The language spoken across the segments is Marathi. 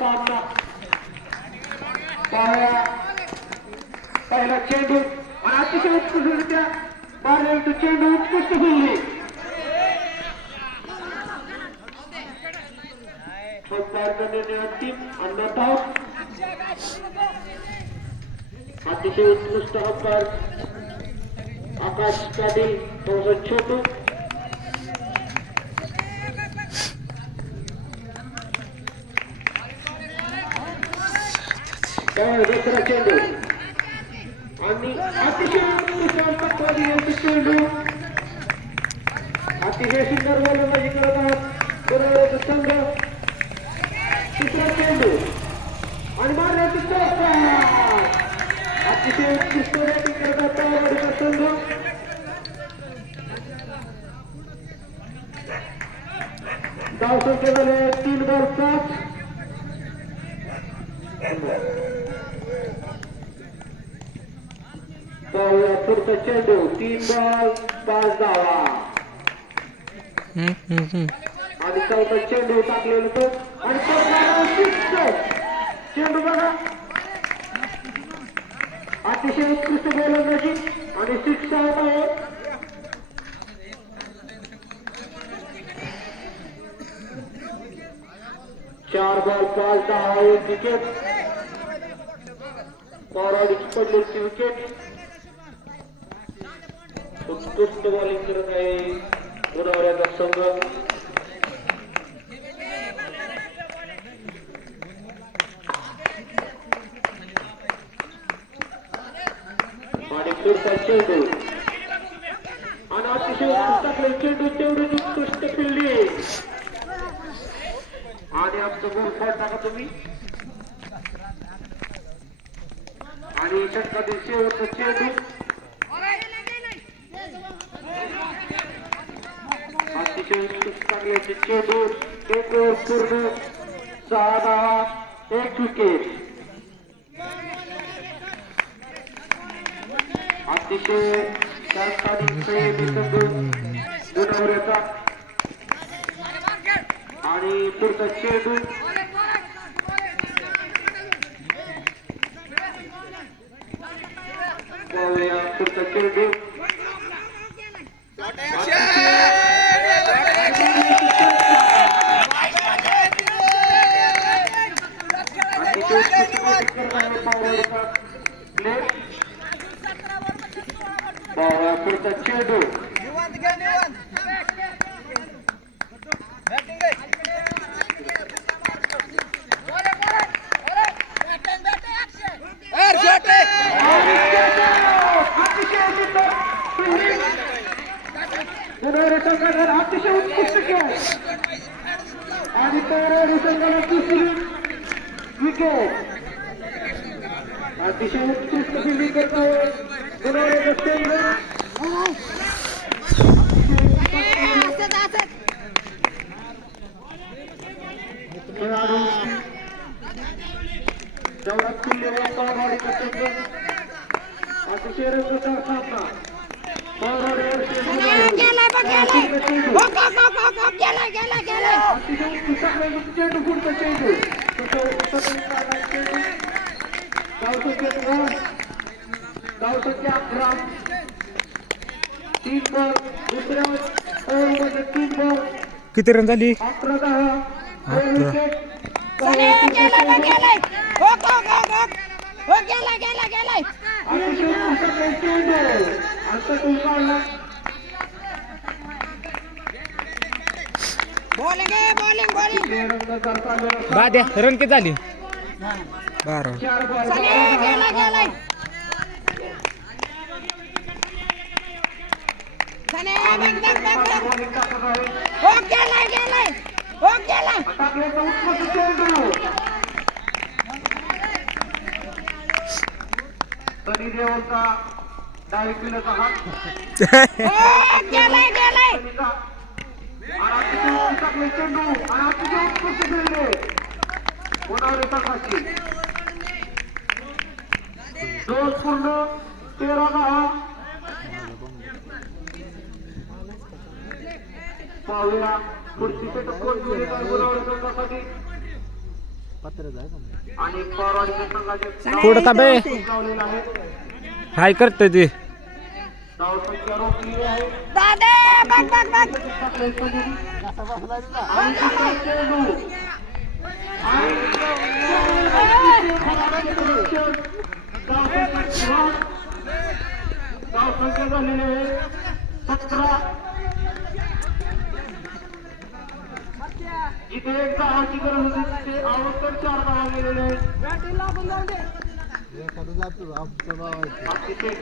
सामना पाहूया पहिला चेंडू आणि अतिशय उत्कृष्टरित्या मारलेला तो चेंडू उत्कृष्ट बोलली फटकार करण्याने अंतिम अन्नत आउट अतिशय उत्कृष्ट अंपायर आकाश पाटील थोडस छोटू दुसरा चेंडू आणि अतिशय उत्कृष्ट अंपायर चेंडू अतिशय सुंदर गोलंदाजी करत आहात बरोबर संघ तिसरा चेंडू आणि मारण्याची चौका अतिशय उत्कृष्ट बॅटिंग करत आहात संघ धावसंख्या झाले 3 बॉल 5 पुढचा चेंडू 3 बॉल 5 धावा आणि चौथा चेंडू टाकलेला तो आणि चेंडू बघा अतिशय उत्कृष्ट गोलंदाजी आणि 6 आउट आहे 4 बॉल 5 धावा विकेट पौराणिक पडलेली विकेट उत्कृष्ट बॉलिंग करत आहे गुणावऱ्याचा संघ आणि पुढचा चेंडू आणि अतिशय टाकले चेंडू तेवढी उत्कृष्ट फिरली आणि आमचं गोल फॉल टाका तुम्ही आणि षटकातील शेवटचा चेंडू अतिशय उत्कृष्ट टाकल्याचे चेंडू एक ओव्हर पूर्ण 6 धावा 1 विकेट अतिशय शांततानी संयमी संघ गुणावऱ्याचा आणि पुढचा चेंडू पाहूया पुढचा चेंडू पुढचा चेंडू अतिशय उत्कृष्ट खेळ आणि तयारी संघाला दुसरी विकेट अतिशय उत्कृष्ट फिल्डिंग करतोय गुणावऱ्याचा खेळाडू जेवढा तुल्यवान पौराणिक संघ अतिशय रंगतदार सामना धावसंख्या 11 3 बॉल दुसऱ्या ओव्हरमध्ये 3 बॉल किती रन झाली 11 धावा बाद्या रन किती झाली 12 सनी देओलचा डावी पिण्याचा हात चेंडू आणि अतिशय उत्कृष्ट खेळले गुणावरी प्रकाशी 2 पूर्ण 13 धावा पाहूया पुढची षटक कोण गुणावरी संघासाठी आणि पौराणिक संघाचे पुढं तांबे लावलेलं आहे. हाय करतोय ते धावसंख्या रोखलेली आहे. दादा बघ बघ बघ आणि दुसरा चेंडू. आणि धावसंख्या झालेली आहे 17. जिथे एक धावाची गरज होती तिथे अवतर 4 धावा गेलेले आहेत. अतिशय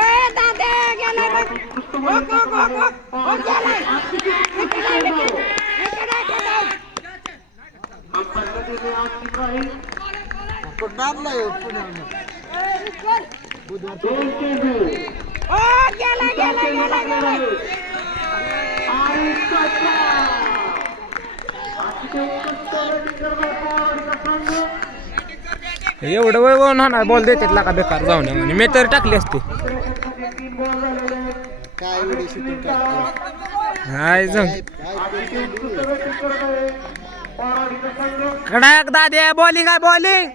ओए दादा गेलाय बघ ओ गो गो गो ओ गेलाय इकडे पद्धतीने आज चित्र दोन चेंडू ओ गेलाय आणि कचा. अतिशय उत्कृष्ट बॅटिंग करणारा पौराणिक संघ. एवढं वय होऊन ना बॉल देतात लाका बेकार जाऊन म्हणे मी तर टाकली असते 3 बॉल झालेले आहेत. हाय जाऊन अतिशय उत्कृष्ट बॅटिंग करत आहे पौराणिक संघ. कडक दादे बॉलिंग आहे बॉलिंग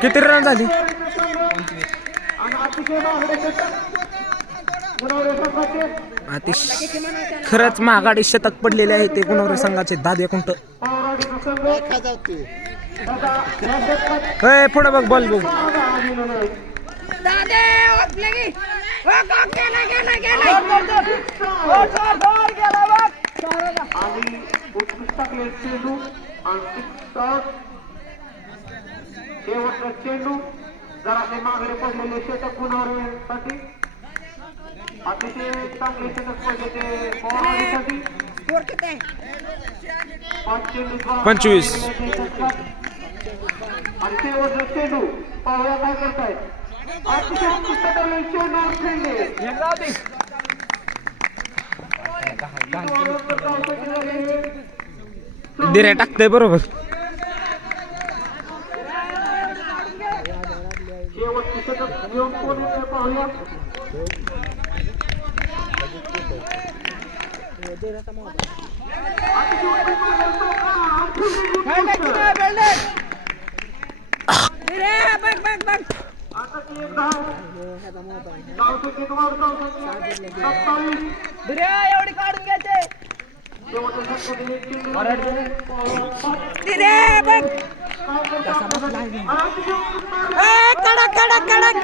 किती रन झाली आणि अतिशय महागडे षटक गुणवले संघाचे. खरंच महागाडी शतक पडलेले आहे ते गुणवरे संघाचे दादे कुंट पौराणिक संघ आता या षटकात होय पुढे बघ बॉल बघ 6 धावा दिलेल्या आहेत. दादा ओपले की ओ गो गेलाय आणि उत्कृष्ट टाकले चेंडू आणि शेवटचा चेंडू जरासे मागडे पडलेले षटक गुणवण्यासाठी. अतिशय चांगले षटक पडले ते पौराणिकसाठी. स्कोर किती आहे 5 चेंडू 25. आणि शेवटचा चेंडू पाहूया काय करतायत. अतिशय उत्कृष्ट टाकले चेंडू खेळले. दिरे टाकतंय बरोबर शेवटची षटक घेऊन कोण येतंय पाहूया. बघ बघ बघ आता ती एक धाव. धावसंख्येत वाढ, धावसंख्या 27. एवढी काढून घ्यायचे शेवटच्या षटकातील एक चेंडू पाहूया. दिरे बघ ए कडक कडक कडक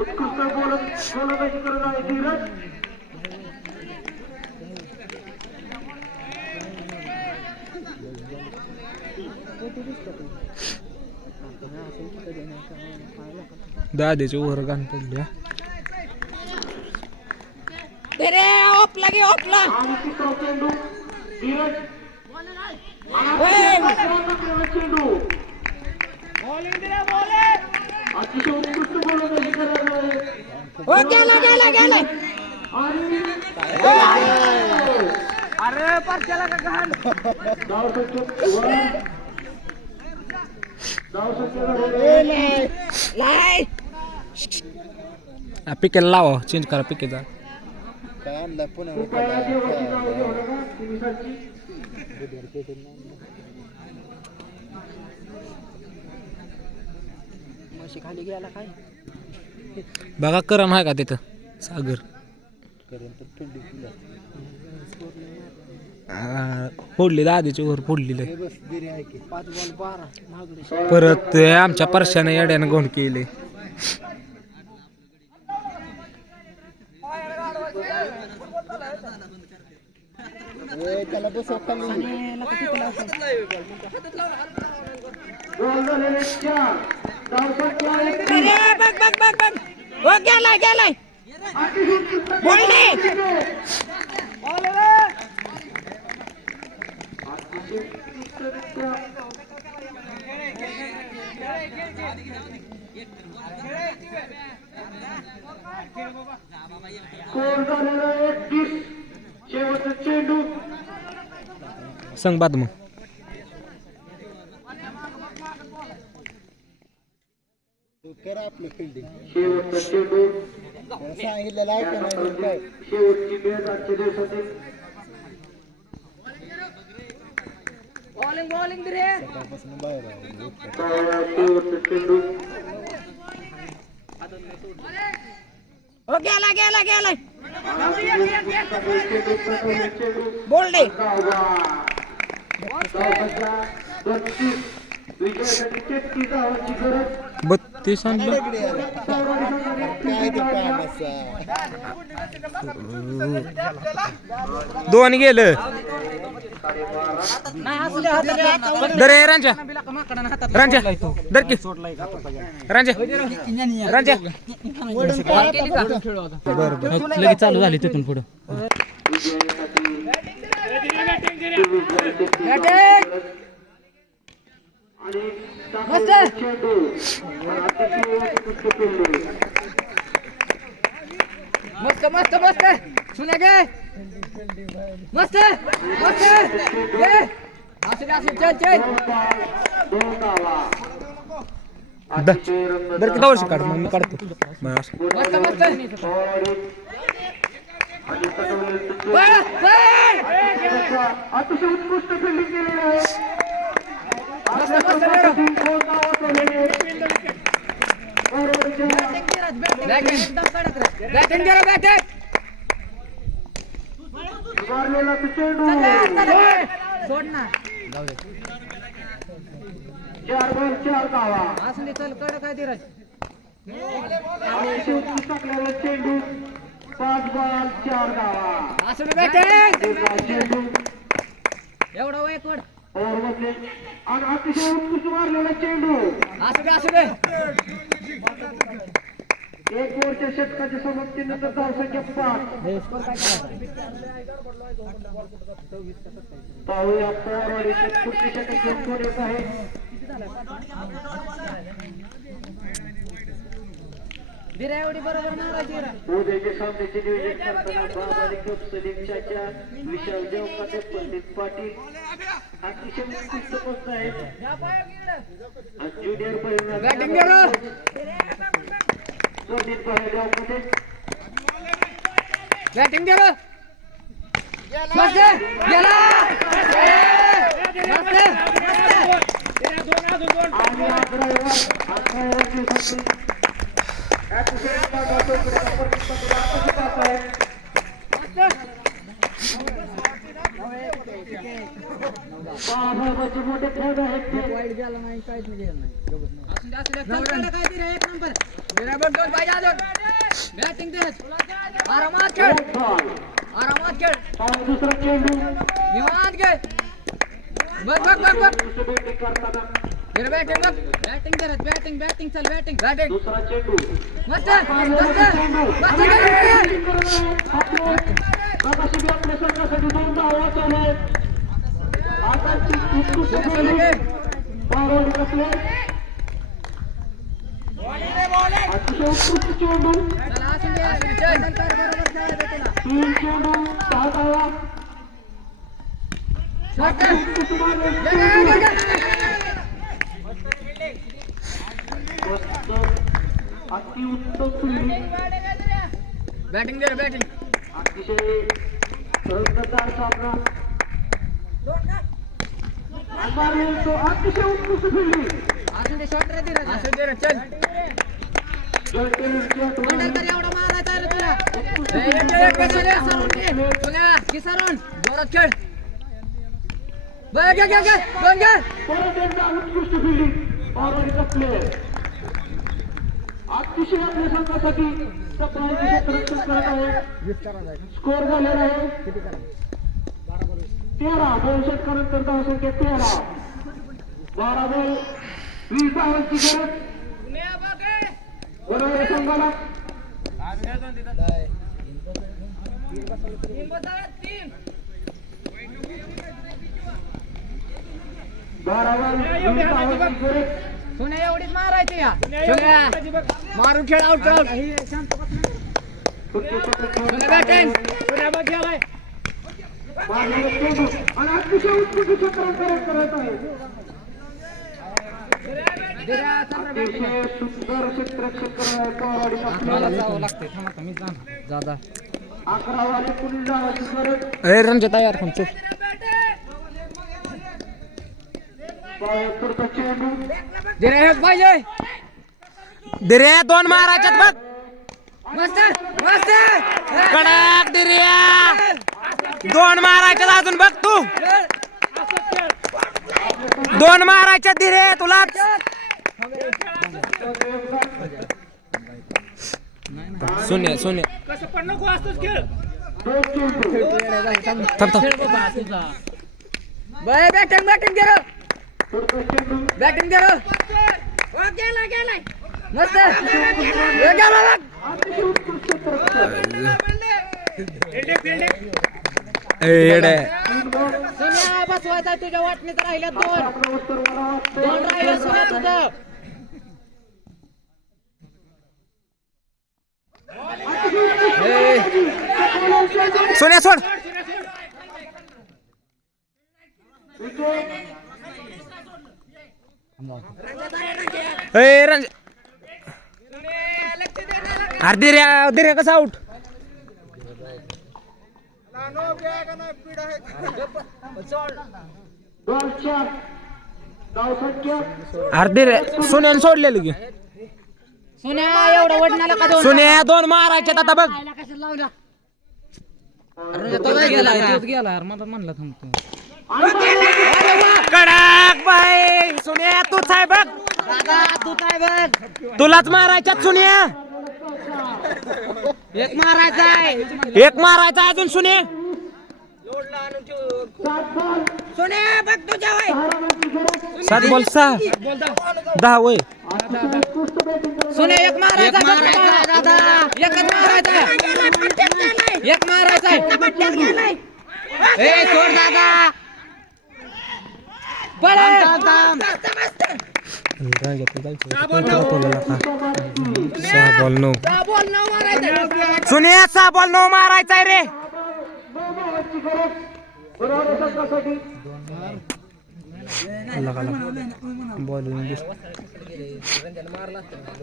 उत्कृष्ट गोलंदाजी करत आहे धीरज. दादेचे ओव्हर गाण पडले दिरे ओपला की ओपला आणि तिसरा चेंडू धीरज. ओए चेंडू अतिशय उत्कृष्ट गोलंदाजी करत आहे. ओ गेलाय आणि अरे परच्याला का घाण लाई पिकेला लावा चेंज करा पिकेचा खाली गेला काय बघा करम आहे का तिथं सागर फोडली दादीची ओव्हर फोडलेली 5 बॉल 12 महागडे परत आमच्या परशाने येड्यानं गोंड केले त्याला बसव खाली गोल झालेले 4 धावसंख्या अरे बघ बघ बघ बघ ओ गेलाय बोलणे स्कोर झालेला 31. शेवटचा चेंडू संग बाद मग करा आपलं फिल्डिंग शेवटचा चेंडू सांगितलेलं ऐका नाही काय शेवटची बॅट आजच्या दिवसातील बॉलिंग बॉलिंग दे रे सकाळपासून बाहेर आहे. शेवटचा चेंडू हो गेला गेला गेला चेंडू बोल दे विजयासाठी 33 धावांची गरज 32 आणलं इकडे आलं. काय ते कामाचा दोन गेलं दरे रांजा रांजा दर की रांजा रांजा लगेच चालू झाली तिथून पुढं मस्त मस्त मस्त मस्त सुने गे मस्त मस्त ये असं असं चल चल दर की वर्ष काढ मग मी काढतो मस्त मस्त पळ पळ अतिशय उत्कृष्ट फिल्डिंग केलेली आहे मस्त मस्त बॅटिंग करा बॅटिंग मारलेला तो चेंडू सोड ना 4 बॉल 4 धावा असं नाही चल कडक काय धीरज अतिशय उत्कृष्ट टाकलेला चेंडू 5 बॉल 4 धावा असं बॅटिंग चेंडू एवढा वय कोड ओव्हरमध्ये आणि अतिशय उत्कृष्ट मारलेला चेंडू असं दे 1 ओव्हरच्या षटकाच्या समाप्तीनंतर धावसंख्या 5 पाहूया पवारवाडीचे पुढचे षटक घेऊन कोण येत आहे धीरा एवढी बरोबर मारायची रा उद्याच्या सामन्याचे नियोजन करताना बाबारी कप सलीम चाचा विशाल देवकाते पंडित पाटील अतिशय उत्कृष्ट पोस्ट आहे ज्युनियर बॅटिंग करा पंडित भाई देवकाते बॅटिंग करा मस्त गेला आणि 11 दिवसांनी अतिशय बाबाचे मोठे खेळ आहेत ते वाईट गेला नाही काहीच नाही गेलं नाही काय धीरा एक नंबर धीरा बघ दोन पाहिजे अजून बॅटिंग दे आरामात खेळ बॉल आरामात खेळ आणि दुसरा चेंडू निवांत खेळ बघ बघ बघ बघ बॅटिंग करताना धीरा बॅटिंग बघ बॅटिंग करत बॅटिंग बॅटिंग चल बॅटिंग बॅटिंग दुसरा चेंडू मस्त मस्त मगाशी आपल्या संघासाठी 2 धावा चालू आहेत आता उत्कृष्ट बारावडी कसले अतिशय उत्कृष्ट चेंडू चला असून दे चल नंतर बरोबर खेळायला भेटेल 3 चेंडू 6 धावा शॉट उत्कृष्ट मारले अतिउत्तम फिल्डिंग बॅटिंग दे बॅटिंग अतिशय रंगतदार सामना मारले तो अतिशय उत्कृष्ट फिल्डिंग असून दे शॉट रे धीरज असून दे चल मंडल तर एवढा मारायचा रे तुला एक कसले सरून दे तुला किसारून जोरात खेळ बघ घे घे घे दोन घे परत एकदा उत्कृष्ट फिल्डिंग बारावडीचा प्लेअर अतिशय आपल्या संघासाठी सप्लायचे क्षेत्ररक्षण करत आहे स्कोर झालेला आहे 13 बॉल षटकानंतर धावसंख्या 13 12 बॉल 20 धावांची गरज बरोबर संघाला सोन्या एवढीच मारायची या सोन्या मारून खेळ आउट आउट सोन्या बॅटिंग आणि अतिशय उत्कृष्ट क्षेत्रात करत आहे अतिशय सुंदर क्षेत्ररक्षण करणाऱ्या कवाडी मला जावं लागतंय थांबा आता मी जाणार दादा 11 वाले पुढील धावाची गरज ए रणजित तयार थांबतो पुढचा चेंडू दिरे हे पाहिजे दिरे 2 मारायच्यात बघ मस्त मस्त कडक दिर्या 2 मारायच्यात अजून बघ तू 2 मारायच्यात दिरे तुला सोन्या थांब बाय बॅटिंग बॅटिंग गेलो पुढचा चेंडू बॅटिंग गेलो गेलाय मस्त हे गेला बघ. अतिशय उत्कृष्ट क्षेत्ररक्षण येडे सोन्या बसवायचा तुझ्या वाटणीत राहिल्या 2 आपलं उत्तर मला वाटतंय 2 राहिल्या सोन्या तुझं सोन्या सोड ए रणजित अरे दिर्या कसा आउट बॉलच्या धावसंख्या अरे दिर्या सोन्याने सोडलेलं की सोन्या एवढं वडण्याला का 2 सोन्या 2 मारायच्यात आता बघ कशाला लावला अरे तो गेला तोच गेला यार मला म्हणलं थांबतो कडक बाई सोन्या तूच आहे बघ दादा तू काय बघ तुलाच मारायच्यात सोन्या एक मारायचा आहे एक मारायचा अजून सोन्या सोन्या बघ तुझ्या वय 7 बॉल 6 10 वय सोन्या एक मारायचा दादा एकच मारायचा एक मारायचा ए सोड दादा पळ 6 बॉल 9 सोन्या 6 बॉल 9 मारायचा रे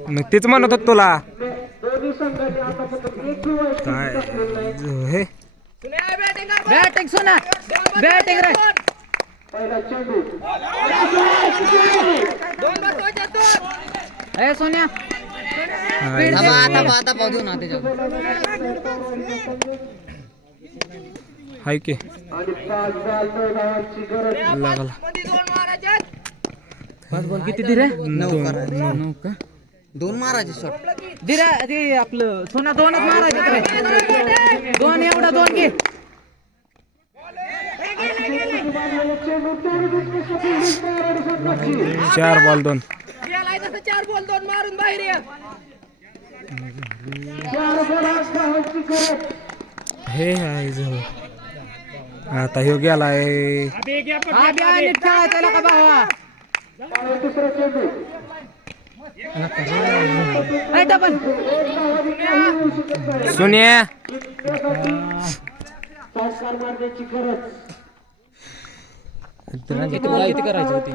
मग तेच म्हणत होत तुला काय हे बॅटिंग सोना बॅटिंग रे पहिला चेंडू ए सोन्या आता पाहू देऊ ना त्याच्यावर हाय की आणि 5 बॉल 9 धावांची गरज लागला 5 बॉल किती दिरे 9 का 2 मारायचे शॉट दिरा ते आपलं सोना 2च मारायचे रे 2 एवढा 2 घे चेंडू तेवढी उत्कृष्ट fielding तयार आहे संघाची. 4 बॉल 2 4 बॉल 2 मारून बाहेर ये 4 बॉलात धावांची गरज हे आहे जो आता ह्यो गेलाय हा बॅ नीट खेळायचा का भावा आणि दुसरा चेंडू ए डबल सोन्या संस्कार मारण्याची गरज किती बॉल किती करायची होती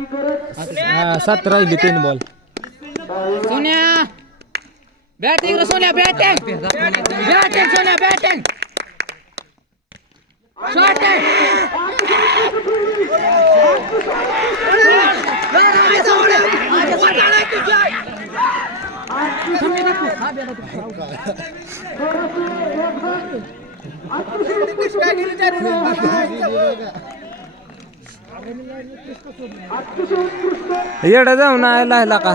7 राहिली 3 बॉल सोन्या बॅटिंग रे सोन्या बॅटिंग बॅटिंग सोन्या बॅटिंग शॉट येडा जाऊन लायला का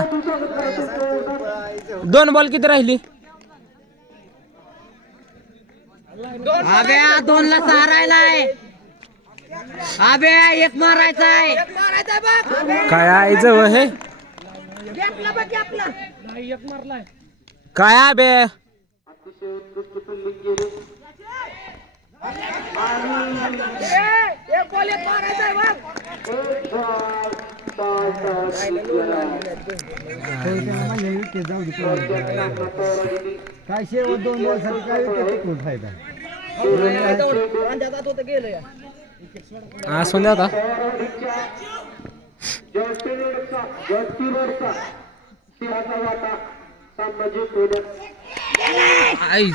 2 बॉल किती राहिली अबे 2 ला सारायलाय अबे 1 मारायचाय काय आहे जवळ हे काय आहे बे अतिशय उत्कृष्ट fielding केली. काय शेवट 2 दिवसांनी काय विकेट फायदा हा सोन्या आता जॉयस्टिनरचा सिंहाचा वाटा सामना जिंकवण्यात आई